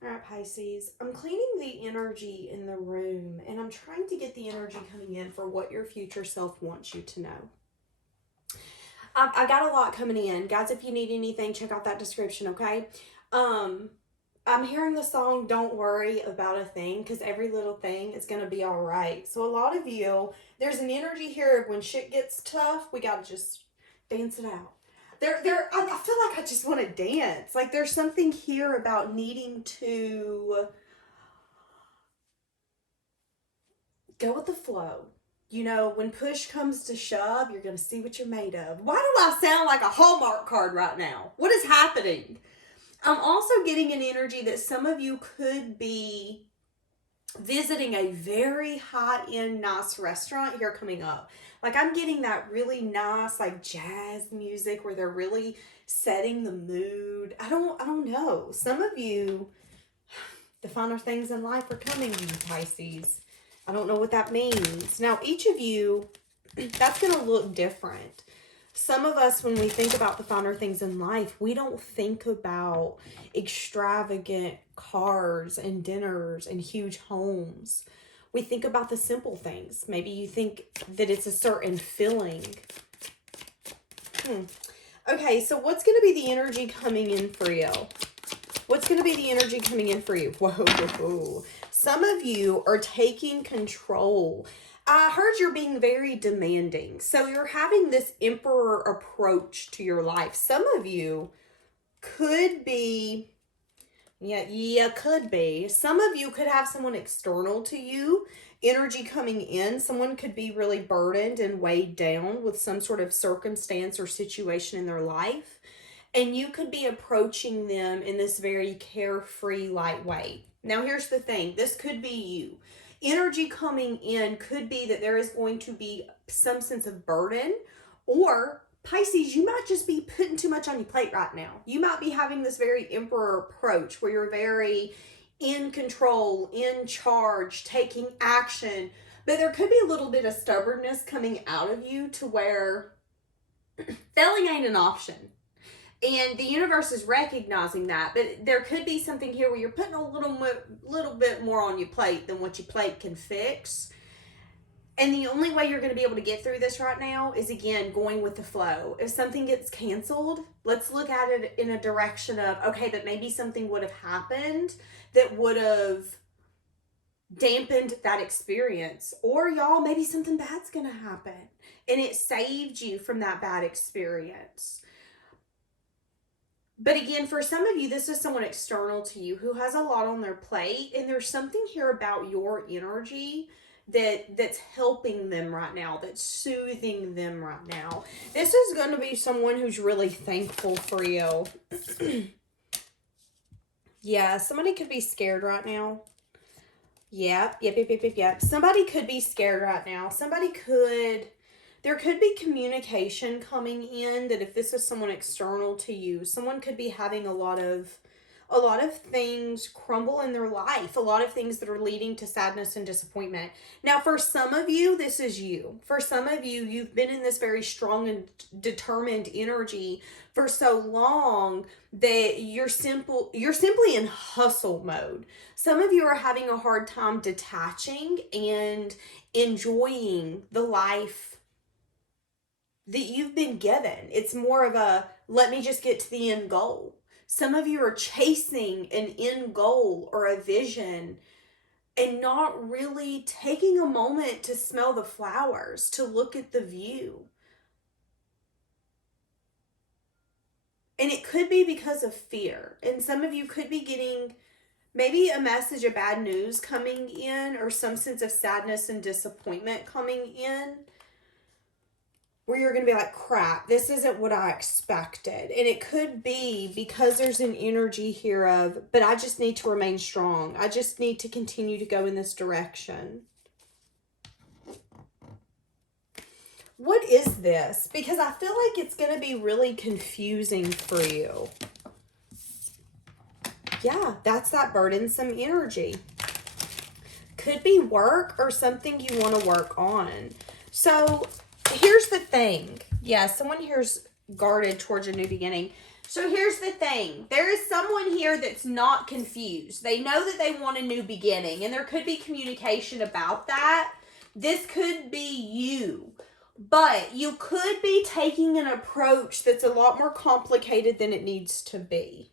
All right, Pisces. I'm cleaning the energy in the room, and I'm trying to get the energy coming in for what your future self wants you to know. I got a lot coming in. Guys, if you need anything, check out that description, okay? I'm hearing the song Don't Worry About a Thing, because every little thing is going to be all right. So a lot of you, there's an energy here of when shit gets tough, we got to just dance it out. I feel like I just want to dance. Like there's something here about needing to go with the flow. You know, when push comes to shove, you're going to see what you're made of. Why do I sound like a Hallmark card right now? What is happening? I'm also getting an energy that some of you could be visiting a very high-end nice restaurant here coming up. Like I'm getting that really nice like jazz music where they're really setting the mood. I don't know. Some of you, the finer things in life are coming to you, Pisces. I don't know what that means. Now, each of you, that's going to look different. Some of us, when we think about the finer things in life, we don't think about extravagant cars and dinners and huge homes. We think about the simple things. Maybe you think that it's a certain feeling. Okay, so what's going to be the energy coming in for you? What's going to be the energy coming in for you? Whoa. Some of you are taking control. I heard you're being very demanding. So you're having this emperor approach to your life. Some of you could be, could be. Some of you could have someone external to you, energy coming in. Someone could be really burdened and weighed down with some sort of circumstance or situation in their life. And you could be approaching them in this very carefree, light way. Now, here's the thing. This could be you. Energy coming in could be that there is going to be some sense of burden, or Pisces, you might just be putting too much on your plate right now. You might be having this very emperor approach where you're very in control, in charge, taking action, but there could be a little bit of stubbornness coming out of you to where failing ain't an option. And the universe is recognizing that, but there could be something here where you're putting a little bit more on your plate than what your plate can fix. And the only way you're going to be able to get through this right now is, again, going with the flow. If something gets canceled, let's look at it in a direction of, okay, but maybe something would have happened that would have dampened that experience. Or, y'all, maybe something bad's going to happen and it saved you from that bad experience. But again, for some of you, this is someone external to you who has a lot on their plate, and there's something here about your energy that's helping them right now, that's soothing them right now. This is going to be someone who's really thankful for you. Yeah, somebody could be scared right now. Yep. Somebody could be scared right now. There could be communication coming in that if this is someone external to you, someone could be having a lot of things crumble in their life, a lot of things that are leading to sadness and disappointment. Now, for some of you, this is you. For some of you, you've been in this very strong and determined energy for so long that you're simply in hustle mode. Some of you are having a hard time detaching and enjoying the life that you've been given. It's more of a, let me just get to the end goal. Some of you are chasing an end goal or a vision and not really taking a moment to smell the flowers, to look at the view. And it could be because of fear. And some of you could be getting maybe a message of bad news coming in, or some sense of sadness and disappointment coming in, where you're going to be like, crap, this isn't what I expected. And it could be because there's an energy here of, but I just need to remain strong. I just need to continue to go in this direction. What is this? Because I feel like it's going to be really confusing for you. Yeah, that's that burdensome energy. Could be work or something you want to work on. So here's the thing. Yeah, someone here's guarded towards a new beginning. So here's the thing. There is someone here that's not confused. They know that they want a new beginning, and there could be communication about that. This could be you, but you could be taking an approach that's a lot more complicated than it needs to be.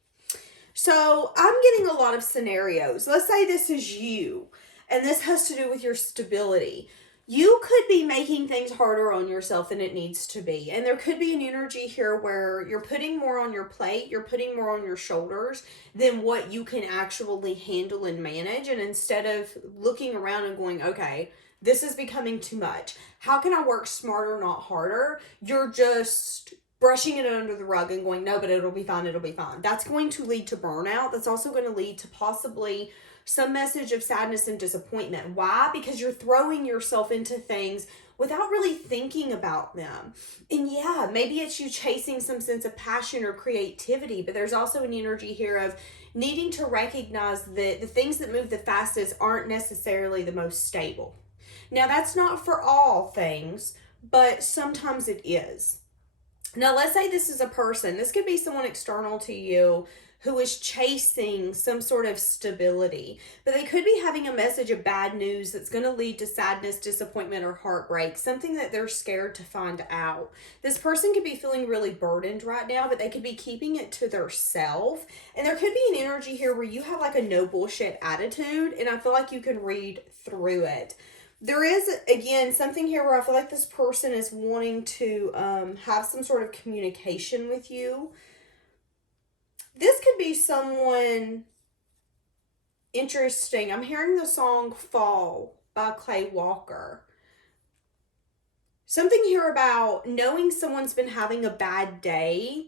So I'm getting a lot of scenarios. Let's say this is you, and this has to do with your stability. You could be making things harder on yourself than it needs to be. And there could be an energy here where you're putting more on your plate, you're putting more on your shoulders than what you can actually handle and manage. And instead of looking around and going, okay, this is becoming too much. How can I work smarter, not harder? You're just brushing it under the rug and going, no, but it'll be fine, it'll be fine. That's going to lead to burnout. That's also going to lead to possibly some message of sadness and disappointment. Why? Because you're throwing yourself into things without really thinking about them. And yeah, maybe it's you chasing some sense of passion or creativity, but there's also an energy here of needing to recognize that the things that move the fastest aren't necessarily the most stable. Now, that's not for all things, but sometimes it is. Now, let's say this is a person. This could be someone external to you who is chasing some sort of stability, but they could be having a message of bad news that's going to lead to sadness, disappointment, or heartbreak, something that they're scared to find out. This person could be feeling really burdened right now, but they could be keeping it to their self. And there could be an energy here where you have like a no bullshit attitude, and I feel like you can read through it. There is, again, something here where I feel like this person is wanting to have some sort of communication with you. This could be someone interesting. I'm hearing the song Fall by Clay Walker. Something here about knowing someone's been having a bad day.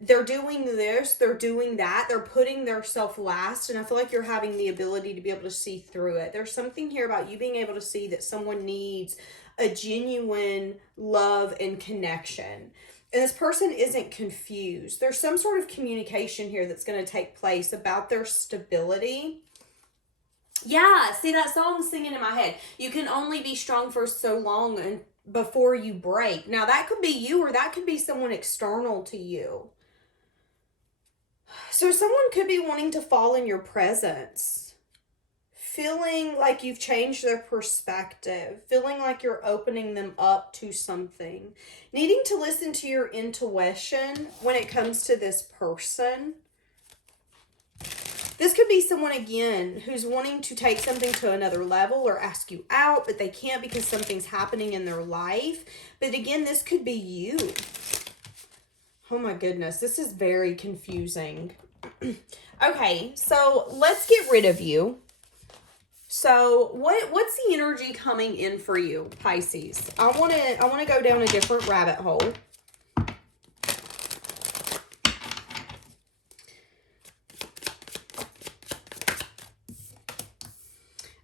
They're doing this, they're doing that, they're putting their self last, and I feel like you're having the ability to be able to see through it. There's something here about you being able to see that someone needs a genuine love and connection. And this person isn't confused. There's some sort of communication here that's going to take place about their stability. Yeah, see that song singing in my head. You can only be strong for so long and before you break. Now that could be you, or that could be someone external to you. So someone could be wanting to fall in your presence, feeling like you've changed their perspective, feeling like you're opening them up to something, needing to listen to your intuition when it comes to this person. This could be someone, again, who's wanting to take something to another level or ask you out, but they can't because something's happening in their life. But again, this could be you. Oh my goodness, this is very confusing. Okay, so let's get rid of you. So what's the energy coming in for you, Pisces? I want to go down a different rabbit hole.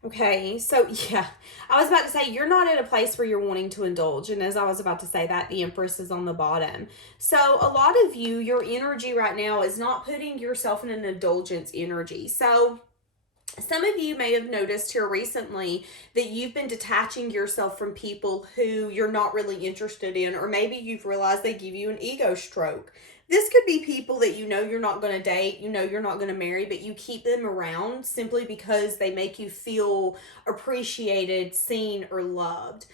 Okay, so yeah, I was about to say you're not at a place where you're wanting to indulge. And as I was about to say that, the Empress is on the bottom. So a lot of you, your energy right now is not putting yourself in an indulgence energy. So some of you may have noticed here recently that you've been detaching yourself from people who you're not really interested in, or maybe you've realized they give you an ego stroke. This could be people that you know you're not going to date, you know you're not going to marry, but you keep them around simply because they make you feel appreciated, seen, or loved.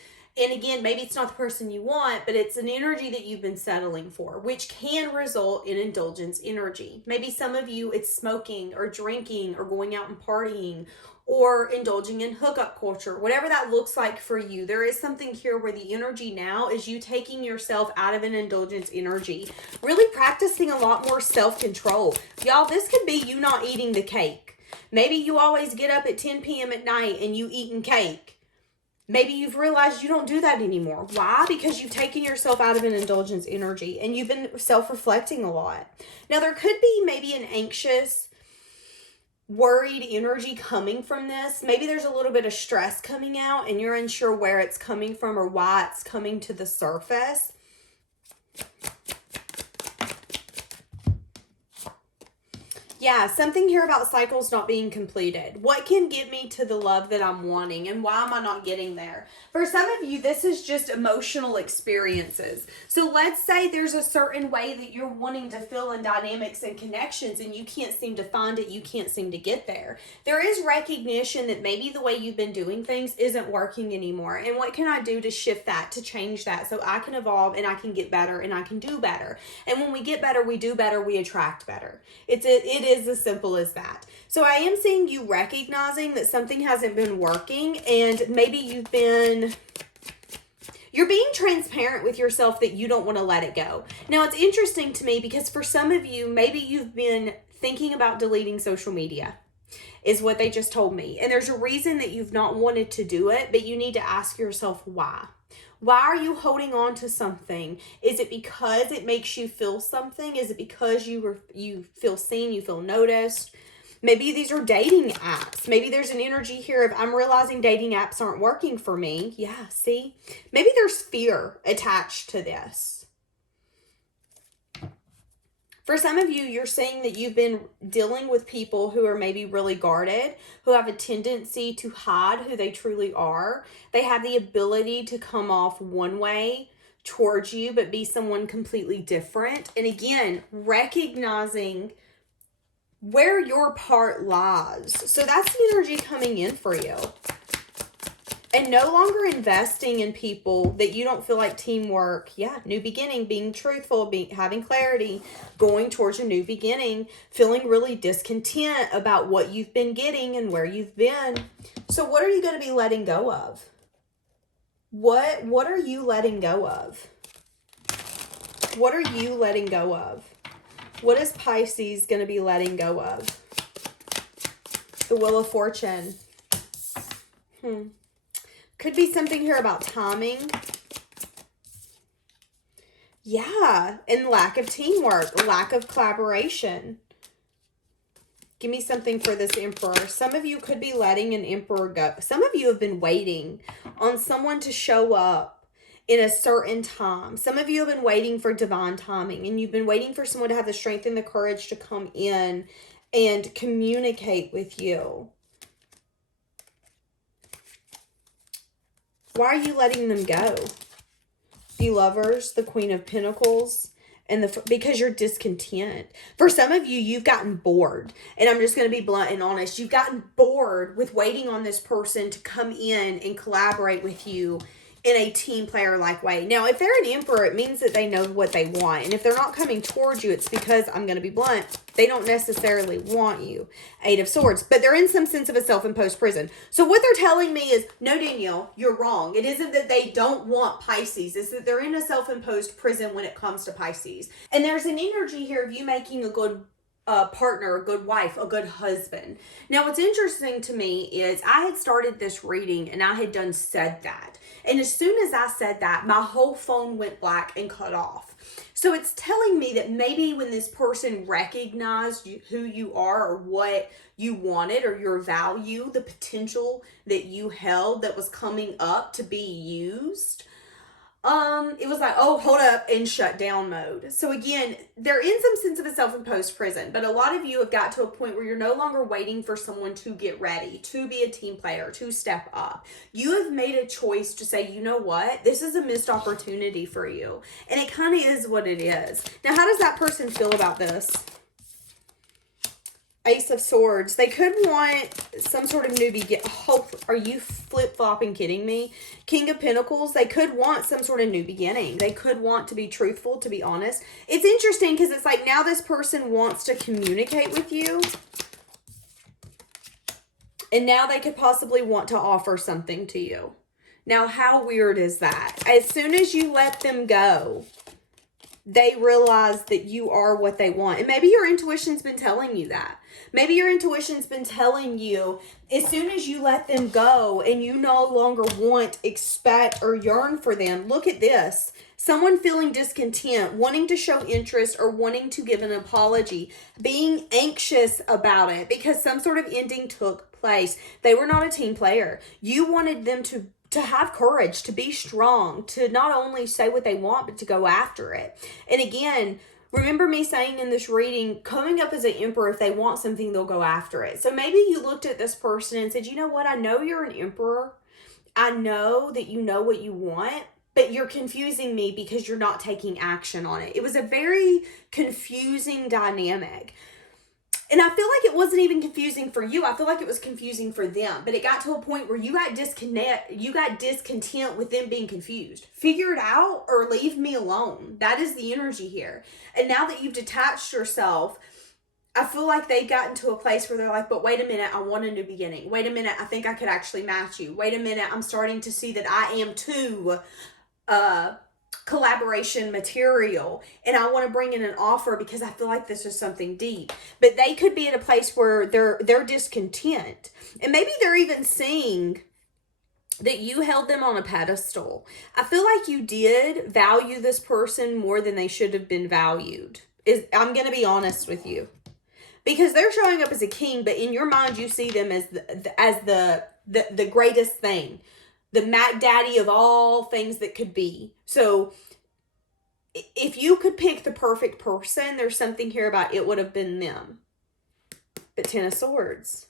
And again, maybe it's not the person you want, but it's an energy that you've been settling for, which can result in indulgence energy. Maybe some of you, it's smoking or drinking or going out and partying or indulging in hookup culture, whatever that looks like for you. There is something here where the energy now is you taking yourself out of an indulgence energy, really practicing a lot more self-control. Y'all, this could be you not eating the cake. Maybe you always get up at 10 p.m. at night and you eating cake. Maybe you've realized you don't do that anymore. Why? Because you've taken yourself out of an indulgence energy and you've been self-reflecting a lot. Now, there could be maybe an anxious, worried energy coming from this. Maybe there's a little bit of stress coming out and you're unsure where it's coming from or why it's coming to the surface. Yeah, something here about cycles not being completed. What can get me to the love that I'm wanting, and why am I not getting there? For some of you, this is just emotional experiences. So let's say there's a certain way that you're wanting to feel in dynamics and connections, and you can't seem to find it, you can't seem to get there. There is recognition that maybe the way you've been doing things isn't working anymore. And what can I do to shift that, to change that, so I can evolve and I can get better and I can do better? And when we get better, we do better, we attract better. It is as simple as that. So I am seeing you recognizing that something hasn't been working, and maybe you're being transparent with yourself that you don't want to let it go. Now, it's interesting to me because for some of you, maybe you've been thinking about deleting social media, is what they just told me. And there's a reason that you've not wanted to do it, but you need to ask yourself why. Why are you holding on to something? Is it because it makes you feel something? Is it because you feel seen, you feel noticed? Maybe these are dating apps. Maybe there's an energy here of, I'm realizing dating apps aren't working for me. Yeah, see? Maybe there's fear attached to this. For some of you, you're saying that you've been dealing with people who are maybe really guarded, who have a tendency to hide who they truly are. They have the ability to come off one way towards you, but be someone completely different. And again, recognizing where your part lies. So that's the energy coming in for you. And no longer investing in people that you don't feel like teamwork. Yeah, new beginning, being truthful, having clarity, going towards a new beginning, feeling really discontent about what you've been getting and where you've been. So what are you going to be letting go of? What are you letting go of? What are you letting go of? What is Pisces going to be letting go of? The Wheel of Fortune. Could be something here about timing. Yeah, and lack of teamwork, lack of collaboration. Give me something for this Emperor. Some of you could be letting an Emperor go. Some of you have been waiting on someone to show up in a certain time. Some of you have been waiting for divine timing, and you've been waiting for someone to have the strength and the courage to come in and communicate with you. Why are you letting them go? The Lovers, the Queen of Pentacles, and because you're discontent. For some of you, you've gotten bored. And I'm just going to be blunt and honest. You've gotten bored with waiting on this person to come in and collaborate with you in a team player-like way. Now, if they're an Emperor, it means that they know what they want. And if they're not coming towards you, it's because, I'm going to be blunt, they don't necessarily want you. Eight of Swords. But they're in some sense of a self-imposed prison. So what they're telling me is, no, Danielle, you're wrong. It isn't that they don't want Pisces. It's that they're in a self-imposed prison when it comes to Pisces. And there's an energy here of you making a good partner, a good wife, a good husband. Now, what's interesting to me is I had started this reading and I had said that. And as soon as I said that, my whole phone went black and cut off. So it's telling me that maybe when this person recognized who you are or what you wanted or your value, the potential that you held that was coming up to be used, it was like, oh, hold up, and shut down mode. So again, they're in some sense of a self-imposed prison, but a lot of you have got to a point where you're no longer waiting for someone to get ready, to be a team player, to step up. You have made a choice to say, you know what, this is a missed opportunity for you. And it kind of is what it is. Now, how does that person feel about this? Ace of Swords. They could want some sort of new beginning. Are you flip-flopping kidding me? King of Pentacles. They could want some sort of new beginning. They could want to be truthful, to be honest. It's interesting because it's like now this person wants to communicate with you. And now they could possibly want to offer something to you. Now, how weird is that? As soon as you let them go, they realize that you are what they want. And maybe your intuition's been telling you that. Maybe your intuition's been telling you as soon as you let them go and you no longer want, expect, or yearn for them, look at this. Someone feeling discontent, wanting to show interest or wanting to give an apology, being anxious about it because some sort of ending took place. They were not a team player. You wanted them to have courage, to be strong, to not only say what they want, but to go after it. And again, Remember me saying in this reading, coming up as an emperor, if they want something, they'll go after it. So maybe you looked at this person and said, you know what? I know you're an emperor. I know that you know what you want, but you're confusing me because you're not taking action on it. It was a very confusing dynamic. And I feel like it wasn't even confusing for you. I feel like it was confusing for them. But it got to a point where you got discontent with them being confused. Figure it out or leave me alone. That is the energy here. And now that you've detached yourself, I feel like they've gotten to a place where they're like, but wait a minute, I want a new beginning. Wait a minute, I think I could actually match you. Wait a minute, I'm starting to see that I am too collaboration material, and I want to bring in an offer because I feel like this is something deep. But they could be in a place where they're discontent, and maybe they're even seeing that you held them on a pedestal. I feel like you did value this person more than they should have been valued. I'm going to be honest with you, because they're showing up as a king, but in your mind you see them as the greatest thing. The Mac Daddy of all things that could be. So if you could pick the perfect person, there's something here about it would have been them. But Ten of Swords.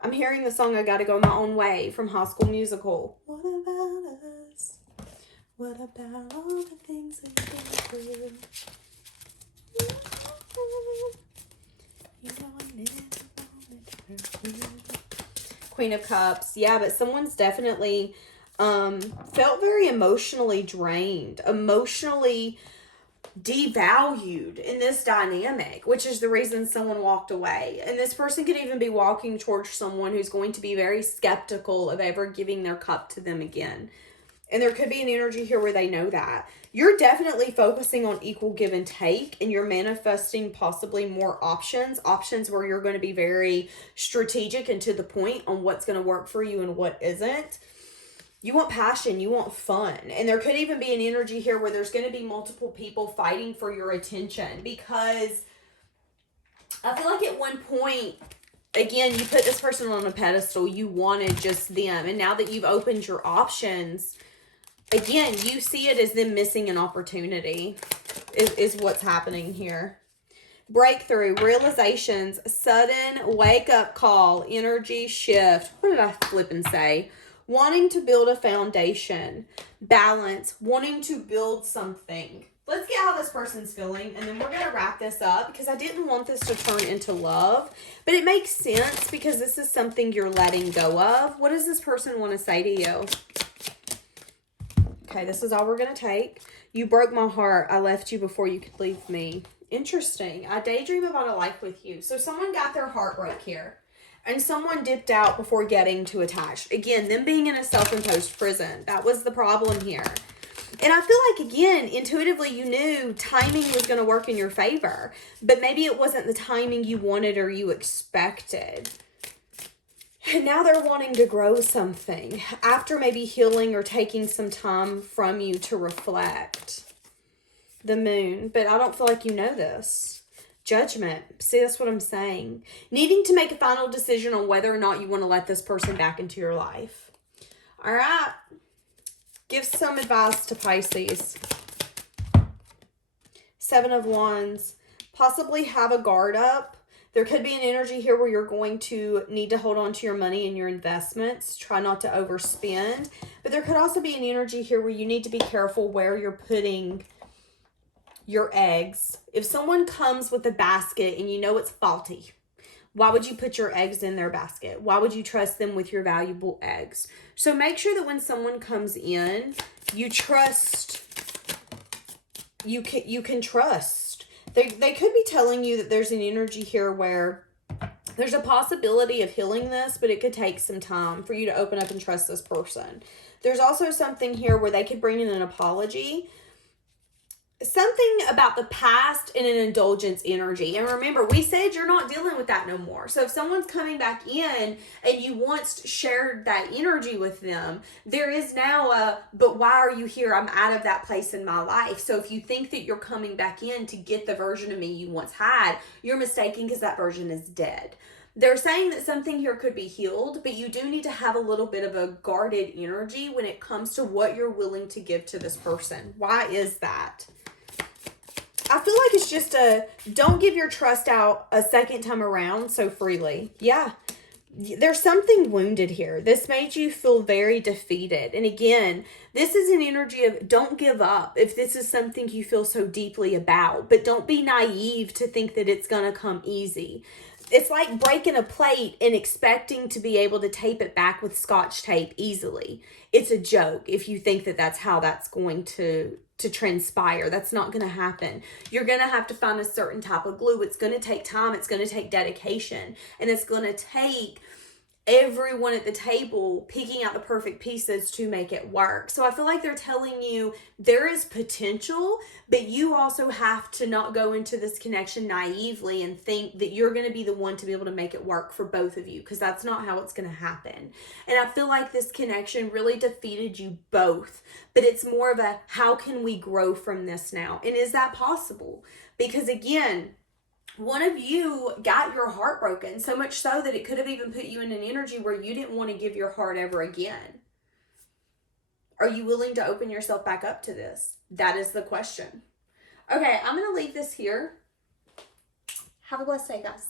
I'm hearing the song I Gotta Go My Own Way from High School Musical. What about us? What about all the things we've been through? You know I never wanted to hurt you. Queen of Cups. Yeah, but someone's definitely felt very emotionally drained, emotionally devalued in this dynamic, which is the reason someone walked away. And this person could even be walking towards someone who's going to be very skeptical of ever giving their cup to them again. And there could be an energy here where they know that. You're definitely focusing on equal give and take, and you're manifesting possibly more options where you're going to be very strategic and to the point on what's going to work for you and what isn't. You want passion, you want fun. And there could even be an energy here where there's going to be multiple people fighting for your attention, because I feel like at one point, again, you put this person on a pedestal, you wanted just them. And now that you've opened your options, again, you see it as them missing an opportunity is what's happening here. Breakthrough, realizations, sudden wake-up call, energy shift. What did I flip and say? Wanting to build a foundation, balance, wanting to build something. Let's get how this person's feeling, and then we're going to wrap this up, because I didn't want this to turn into love. But it makes sense because this is something you're letting go of. What does this person want to say to you? Okay, this is all we're going to take. You broke my heart. I left you before you could leave me. Interesting. I daydream about a life with you. So someone got their heart broke here. And someone dipped out before getting too attached. Again, them being in a self-imposed prison. That was the problem here. And I feel like, again, intuitively you knew timing was going to work in your favor. But maybe it wasn't the timing you wanted or you expected. And now they're wanting to grow something after maybe healing or taking some time from you to reflect. The Moon. But I don't feel like you know this. Judgment. See, that's what I'm saying. Needing to make a final decision on whether or not you want to let this person back into your life. All right. Give some advice to Pisces. Seven of Wands. Possibly have a guard up. There could be an energy here where you're going to need to hold on to your money and your investments. Try not to overspend. But there could also be an energy here where you need to be careful where you're putting your eggs. If someone comes with a basket and you know it's faulty, why would you put your eggs in their basket? Why would you trust them with your valuable eggs? So make sure that when someone comes in, you trust, you can trust. They could be telling you that there's an energy here where there's a possibility of healing this, but it could take some time for you to open up and trust this person. There's also something here where they could bring in an apology. Something about the past and an indulgence energy. And remember, we said you're not dealing with that no more. So if someone's coming back in and you once shared that energy with them, there is now but why are you here? I'm out of that place in my life. So if you think that you're coming back in to get the version of me you once had, you're mistaken, because that version is dead. They're saying that something here could be healed, but you do need to have a little bit of a guarded energy when it comes to what you're willing to give to this person. Why is that? I feel like it's just don't give your trust out a second time around so freely. Yeah. There's something wounded here. This made you feel very defeated. And again, this is an energy of don't give up if this is something you feel so deeply about. But don't be naive to think that it's going to come easy. It's like breaking a plate and expecting to be able to tape it back with Scotch tape easily. It's a joke if you think that that's how that's going to transpire. That's not going to happen. You're going to have to find a certain type of glue. It's going to take time. It's going to take dedication. And it's going to take everyone at the table picking out the perfect pieces to make it work. So I feel like they're telling you there is potential, but you also have to not go into this connection naively and think that you're going to be the one to be able to make it work for both of you, because that's not how it's going to happen. And I feel like this connection really defeated you both, but it's more of a how can we grow from this now? And is that possible? Because again, one of you got your heart broken, so much so that it could have even put you in an energy where you didn't want to give your heart ever again. Are you willing to open yourself back up to this? That is the question. Okay, I'm going to leave this here. Have a blessed day, guys.